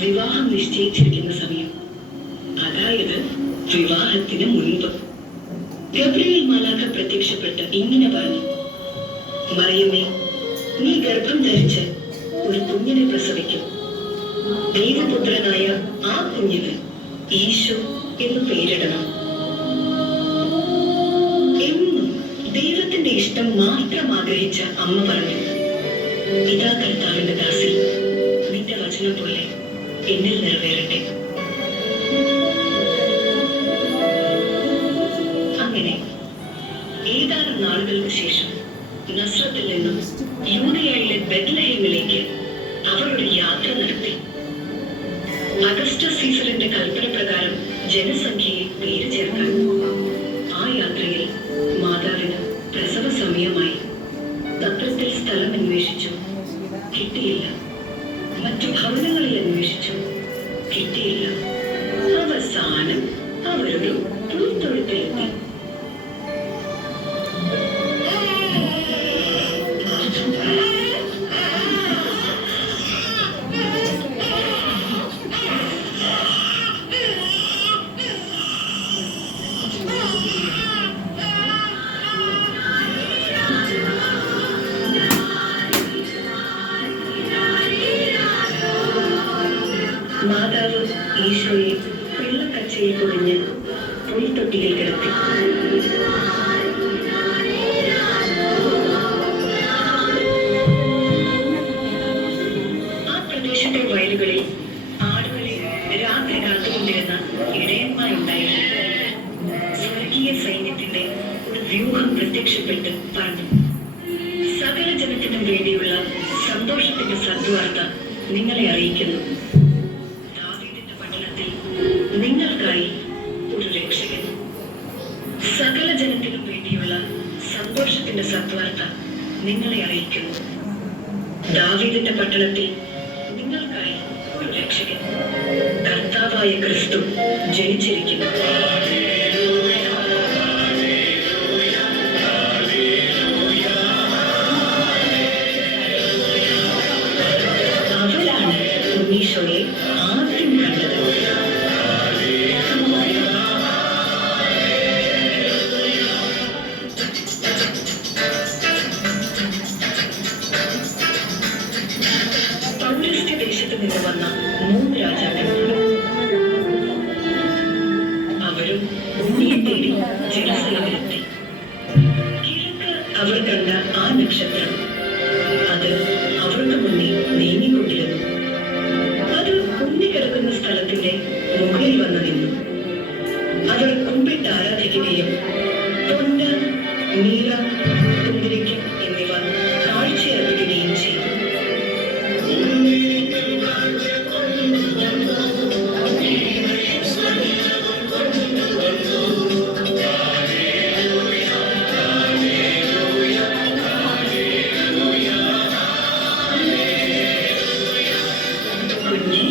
വിവാഹം നിശ്ചയിച്ചിരിക്കുന്ന സമയം, അതായത് വിവാഹത്തിന് മുൻപ്. ഗബ്രിയേൽ മാലാഖ പ്രത്യക്ഷപ്പെട്ട് ഇങ്ങനെ പറഞ്ഞു: മറിയമേ, നീ ഗർഭം ധരിച്ച് ഒരു കുഞ്ഞിനെ പ്രസവിക്കും. ദൈവപുത്രനായ ആ കുഞ്ഞിന് ഈശോ എന്ന് പേരിടണം. എന്നും ദൈവത്തിന്റെ ഇഷ്ടം മാത്രം ആഗ്രഹിച്ച അമ്മ പറഞ്ഞു: ഇതാ കർത്താവിന്റെ ദാസി, നിന്റെ വചനം പോലെ എന്നിൽ നിറവേറട്ടെ. അങ്ങനെ ഏതാനും നാളുകൾക്ക് ശേഷം നസ്രത്തിൽ നിന്നും യൂദയായിലെ ബെത്ലഹേമിലേക്ക് അവർ ഒരു യാത്ര നടത്തി. അഗസ്റ്റസ് സീസറിന്റെ കൽപ്പന പ്രകാരം ജനസംഖ്യയെ പേര് ചേർക്കാൻ. ആ യാത്രയിൽ മാതാവിന് പ്രസവ സമയമായി. പത്രത്തിൽ സ്ഥലം അന്വേഷിച്ചു, കിട്ടിയില്ല. മറ്റു ഭവനങ്ങളിൽ അന്വേഷിച്ചു, കിട്ടിയില്ല. അവസാനം അവരൊരു പുൽത്തൊഴുത്തിലെത്തി. മാതാവ് ഈശോയെ വെള്ളക്കച്ചയിൽ പൊതിഞ്ഞ് പുൽത്തൊട്ടിയിൽ കിടത്തി. ആ പ്രദേശത്തെ വയലുകളിൽ ആടുകളെ രാത്രി കാത്തുകൊണ്ടിരുന്ന ഇടയന്മാരുണ്ടായിരുന്നു. സ്വർഗീയ സൈന്യത്തിന്റെ ഒരു വ്യൂഹം പ്രത്യക്ഷപ്പെട്ട് പറഞ്ഞു: സകല ജനത്തിനും വേണ്ടിയുള്ള സന്തോഷത്തിന്റെ സദ്വാർത്ത നിങ്ങളെ അറിയിക്കുന്നു. നിങ്ങൾക്കായി ഒരു രക്ഷകൻ. സകല ജനത്തിനും വേണ്ടിയുള്ള സന്തോഷത്തിന്റെ സദ്വാർത്ത നിങ്ങളെ അറിയിക്കുന്നു. ദാവീദിന്റെ പട്ടണത്തിൽ നിങ്ങൾക്കായി ഒരു രക്ഷകൻ, കർത്താവായ ക്രിസ്തു ജനിച്ചിരിക്കുന്നു. അവരാണ് ഉണ്ണീശോയെ ആദ്യം കണ്ടത്. ദേശത്ത് നിന്ന് വന്ന 3 രാജാക്കന്മാർ. അവരും ഉണ്ണിയെ തേടി ജെറുസലേമിലെത്തി. കിഴക്ക് അവർ കണ്ട ആ നക്ഷത്രം, അത് അവർക്ക് മുന്നിൽ നീങ്ങിക്കൊണ്ടിരുന്നു. അത് ഉണ്ണി കിടക്കുന്ന സ്ഥലത്തിന്റെ മുകളിൽ വന്നു നിന്നു. അവർ കുമ്പിട്ട് ആരാധിക്കുകയും പൊന്ന്, നീല, കുന്തിരിക്കം എന്നിവ കാഴ്ചയർപ്പിക്കുകയും ചെയ്തു. കുഞ്ഞെ,